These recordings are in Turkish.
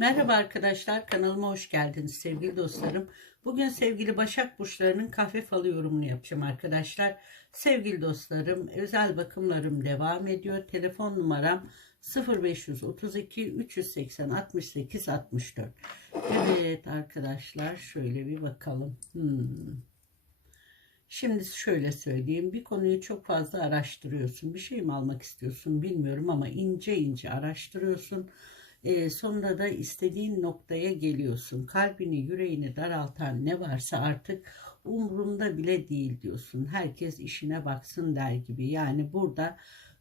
Merhaba arkadaşlar kanalıma hoş geldiniz sevgili dostlarım. Bugün sevgili Başak Burçlarının kahve falı yorumunu yapacağım arkadaşlar. Sevgili dostlarım özel bakımlarım devam ediyor. Telefon numaram 0532 380 68 64. Evet arkadaşlar şöyle bir bakalım. Hmm. Şimdi şöyle söyleyeyim bir konuyu çok fazla araştırıyorsun bir şey mi almak istiyorsun bilmiyorum ama ince ince araştırıyorsun e, sonunda da istediğin noktaya geliyorsun kalbini yüreğini daraltan ne varsa artık umurumda bile değil diyorsun herkes işine baksın der gibi yani burada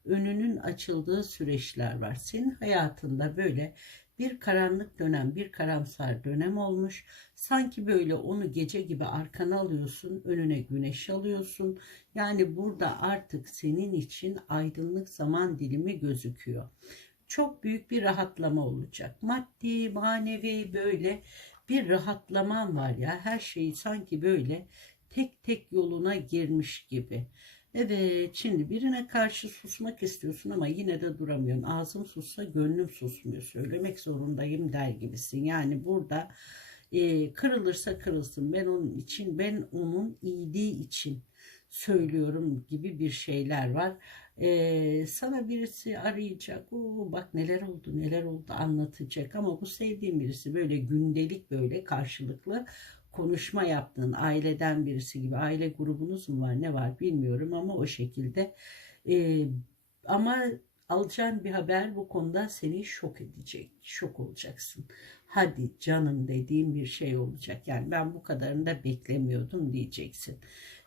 önünün açıldığı süreçler var senin hayatında böyle bir karanlık dönem, bir karamsar dönem olmuş. Sanki böyle onu gece gibi arkana alıyorsun, önüne güneş alıyorsun. Yani burada artık senin için aydınlık zaman dilimi gözüküyor. Çok büyük bir rahatlama olacak. Maddi, manevi böyle bir rahatlaman var ya. Her şeyi sanki böyle tek tek yoluna girmiş gibi. Evet şimdi birine karşı susmak istiyorsun ama yine de duramıyorsun. Ağzım sussa gönlüm susmuyor. Söylemek zorundayım der gibisin. Yani burada e, kırılırsa kırılsın. Ben onun için ben onun iyiliği için söylüyorum gibi bir şeyler var. Ee, sana birisi arayacak. Oo, bak neler oldu neler oldu anlatacak. Ama bu sevdiğim birisi böyle gündelik böyle karşılıklı konuşma yaptığın aileden birisi gibi aile grubunuz mu var ne var bilmiyorum ama o şekilde. Ee, ama alacağın bir haber bu konuda seni şok edecek şok olacaksın. Hadi canım dediğim bir şey olacak. Yani ben bu kadarını da beklemiyordum diyeceksin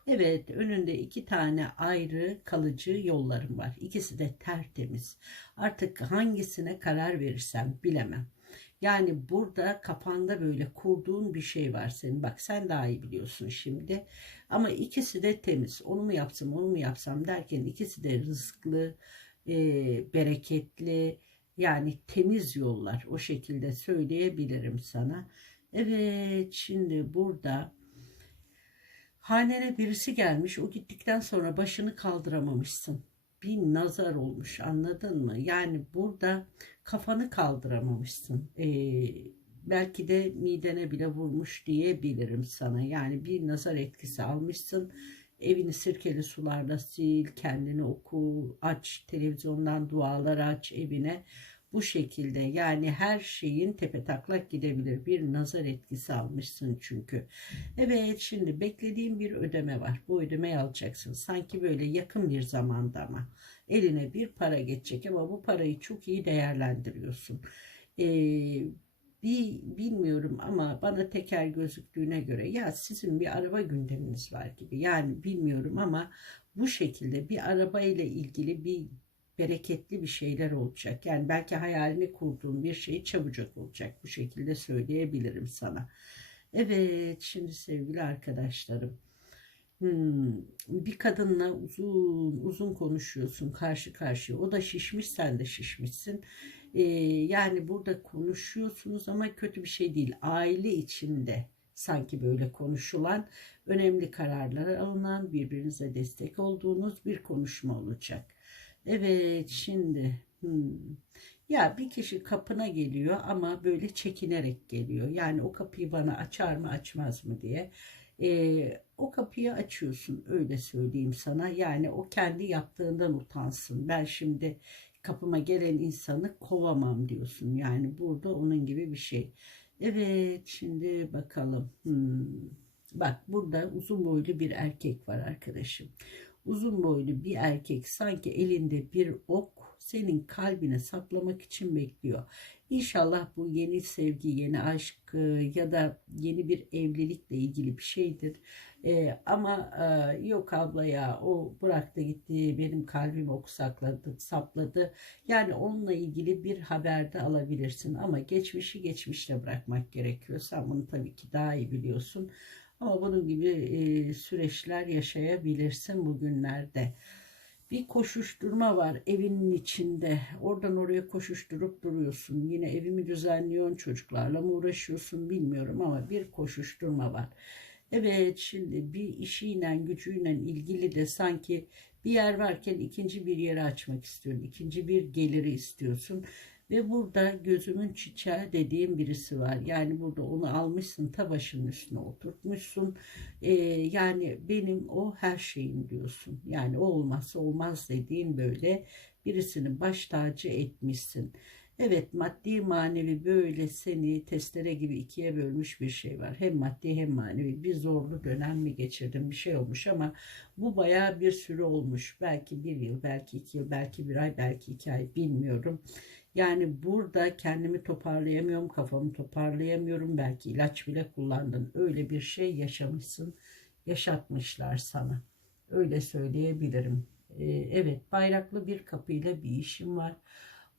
Evet önünde iki tane ayrı kalıcı yollarım var. İkisi de tertemiz. Artık hangisine karar verirsem bilemem. Yani burada kafanda böyle kurduğun bir şey var senin. Bak sen daha iyi biliyorsun şimdi. Ama ikisi de temiz. Onu mu yapsam onu mu yapsam derken ikisi de rızıklı, e, bereketli yani temiz yollar. O şekilde söyleyebilirim sana. Evet şimdi burada Hanene birisi gelmiş o gittikten sonra başını kaldıramamışsın. Bir nazar olmuş anladın mı? Yani burada kafanı kaldıramamışsın. Ee, belki de midene bile vurmuş diyebilirim sana. Yani bir nazar etkisi almışsın. Evini sirkeli sularla sil, kendini oku, aç, televizyondan dualar aç evine bu şekilde yani her şeyin tepe taklak gidebilir. Bir nazar etkisi almışsın çünkü. Evet şimdi beklediğim bir ödeme var. Bu ödemeyi alacaksın. Sanki böyle yakın bir zamanda ama eline bir para geçecek ama bu parayı çok iyi değerlendiriyorsun. Ee, bir bilmiyorum ama bana teker gözüktüğüne göre ya sizin bir araba gündeminiz var gibi. Yani bilmiyorum ama bu şekilde bir araba ile ilgili bir bereketli bir şeyler olacak. Yani belki hayalini kurduğun bir şey çabucak olacak. Bu şekilde söyleyebilirim sana. Evet şimdi sevgili arkadaşlarım. Hmm, bir kadınla uzun uzun konuşuyorsun karşı karşıya. O da şişmiş sen de şişmişsin. Ee, yani burada konuşuyorsunuz ama kötü bir şey değil. Aile içinde sanki böyle konuşulan önemli kararlar alınan birbirinize destek olduğunuz bir konuşma olacak. Evet şimdi hmm. ya bir kişi kapına geliyor ama böyle çekinerek geliyor. Yani o kapıyı bana açar mı açmaz mı diye. Ee, o kapıyı açıyorsun öyle söyleyeyim sana. Yani o kendi yaptığından utansın. Ben şimdi kapıma gelen insanı kovamam diyorsun. Yani burada onun gibi bir şey. Evet şimdi bakalım. Hmm. Bak burada uzun boylu bir erkek var arkadaşım uzun boylu bir erkek sanki elinde bir ok senin kalbine saplamak için bekliyor. İnşallah bu yeni sevgi, yeni aşk e, ya da yeni bir evlilikle ilgili bir şeydir. Ee, ama e, yok abla ya o bıraktı gitti benim kalbim ok sakladı, sapladı. Yani onunla ilgili bir haber de alabilirsin ama geçmişi geçmişte bırakmak gerekiyor. Sen bunu tabii ki daha iyi biliyorsun. Ama bunun gibi e, süreçler yaşayabilirsin bugünlerde. Bir koşuşturma var evinin içinde. Oradan oraya koşuşturup duruyorsun. Yine evimi düzenliyorsun, çocuklarla mı uğraşıyorsun bilmiyorum ama bir koşuşturma var. Evet şimdi bir işiyle gücüyle ilgili de sanki bir yer varken ikinci bir yeri açmak istiyorsun. ikinci bir geliri istiyorsun. Ve burada gözümün çiçeği dediğim birisi var. Yani burada onu almışsın ta başının üstüne oturtmuşsun. Ee, yani benim o her şeyim diyorsun. Yani o olmazsa olmaz dediğin böyle birisini baş tacı etmişsin. Evet maddi manevi böyle seni testere gibi ikiye bölmüş bir şey var. Hem maddi hem manevi bir zorlu dönem mi geçirdin bir şey olmuş ama bu bayağı bir süre olmuş. Belki bir yıl, belki iki yıl, belki bir ay, belki iki ay bilmiyorum. Yani burada kendimi toparlayamıyorum, kafamı toparlayamıyorum. Belki ilaç bile kullandın. Öyle bir şey yaşamışsın, yaşatmışlar sana. Öyle söyleyebilirim. Ee, evet bayraklı bir kapıyla bir işim var.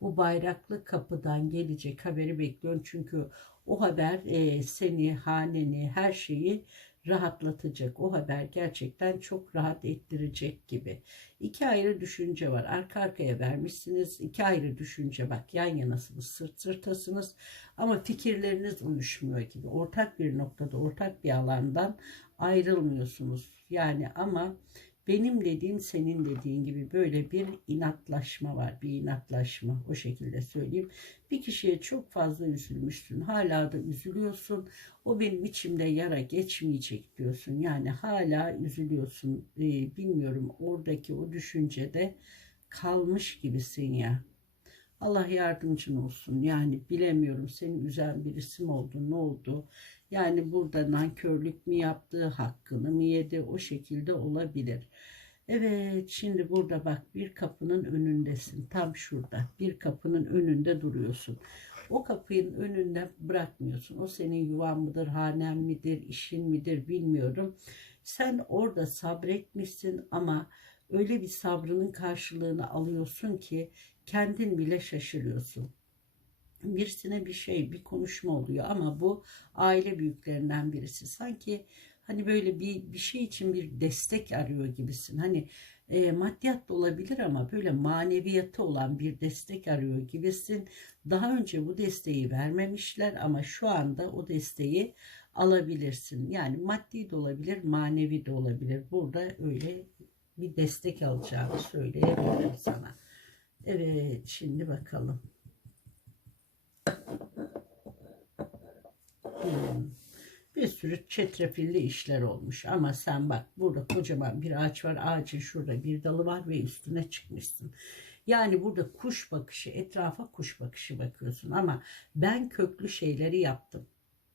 Bu bayraklı kapıdan gelecek haberi bekliyorum. Çünkü o haber e, seni, haneni, her şeyi rahatlatacak. O haber gerçekten çok rahat ettirecek gibi. İki ayrı düşünce var. Arka arkaya vermişsiniz. İki ayrı düşünce bak yan yanasınız, sırt sırtasınız. Ama fikirleriniz uyuşmuyor gibi. Ortak bir noktada, ortak bir alandan ayrılmıyorsunuz. Yani ama benim dediğim senin dediğin gibi böyle bir inatlaşma var. Bir inatlaşma o şekilde söyleyeyim. Bir kişiye çok fazla üzülmüşsün. Hala da üzülüyorsun. O benim içimde yara geçmeyecek diyorsun. Yani hala üzülüyorsun. Ee, bilmiyorum oradaki o düşüncede kalmış gibisin ya. Allah yardımcın olsun. Yani bilemiyorum senin üzen birisi mi oldu ne oldu. Yani burada nankörlük mü yaptı, hakkını mı yedi o şekilde olabilir. Evet şimdi burada bak bir kapının önündesin tam şurada bir kapının önünde duruyorsun. O kapının önünde bırakmıyorsun. O senin yuvan mıdır, hanen midir, işin midir bilmiyorum. Sen orada sabretmişsin ama öyle bir sabrının karşılığını alıyorsun ki kendin bile şaşırıyorsun birisine bir şey, bir konuşma oluyor ama bu aile büyüklerinden birisi. Sanki hani böyle bir bir şey için bir destek arıyor gibisin. Hani e, maddiyat da olabilir ama böyle maneviyatı olan bir destek arıyor gibisin. Daha önce bu desteği vermemişler ama şu anda o desteği alabilirsin. Yani maddi de olabilir, manevi de olabilir. Burada öyle bir destek alacağını söyleyebilirim sana. Evet, şimdi bakalım. Hmm. Bir sürü çetrefilli işler olmuş ama sen bak burada kocaman bir ağaç var ağacın şurada bir dalı var ve üstüne çıkmışsın. Yani burada kuş bakışı etrafa kuş bakışı bakıyorsun ama ben köklü şeyleri yaptım.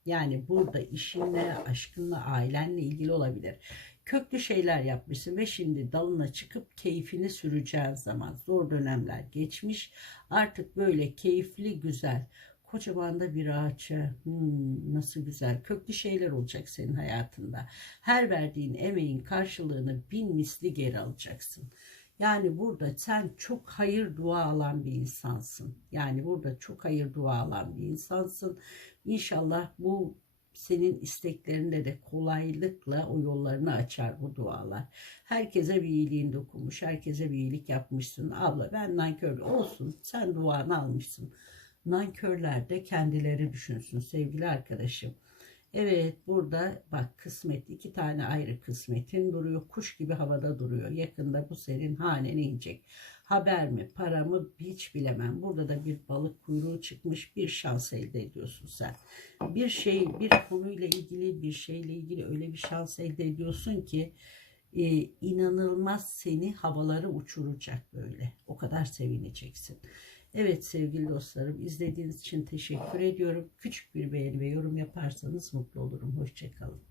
Yani burada işinle, aşkınla, ailenle ilgili olabilir. Köklü şeyler yapmışsın ve şimdi dalına çıkıp keyfini süreceğin zaman zor dönemler geçmiş. Artık böyle keyifli, güzel, Kocaman da bir ağaça hmm, nasıl güzel köklü şeyler olacak senin hayatında. Her verdiğin emeğin karşılığını bin misli geri alacaksın. Yani burada sen çok hayır dua alan bir insansın. Yani burada çok hayır dua alan bir insansın. İnşallah bu senin isteklerinde de kolaylıkla o yollarını açar bu dualar. Herkese bir iyiliğin dokunmuş, herkese bir iyilik yapmışsın. Abla ben nankör olsun, sen duanı almışsın. Nankörler de kendileri düşünsün sevgili arkadaşım. Evet burada bak kısmet iki tane ayrı kısmetin duruyor. Kuş gibi havada duruyor. Yakında bu senin hanene inecek. Haber mi para mı hiç bilemem. Burada da bir balık kuyruğu çıkmış bir şans elde ediyorsun sen. Bir şey bir konuyla ilgili bir şeyle ilgili öyle bir şans elde ediyorsun ki e, inanılmaz seni havalara uçuracak böyle. O kadar sevineceksin. Evet sevgili dostlarım izlediğiniz için teşekkür ediyorum. Küçük bir beğeni ve yorum yaparsanız mutlu olurum. Hoşçakalın.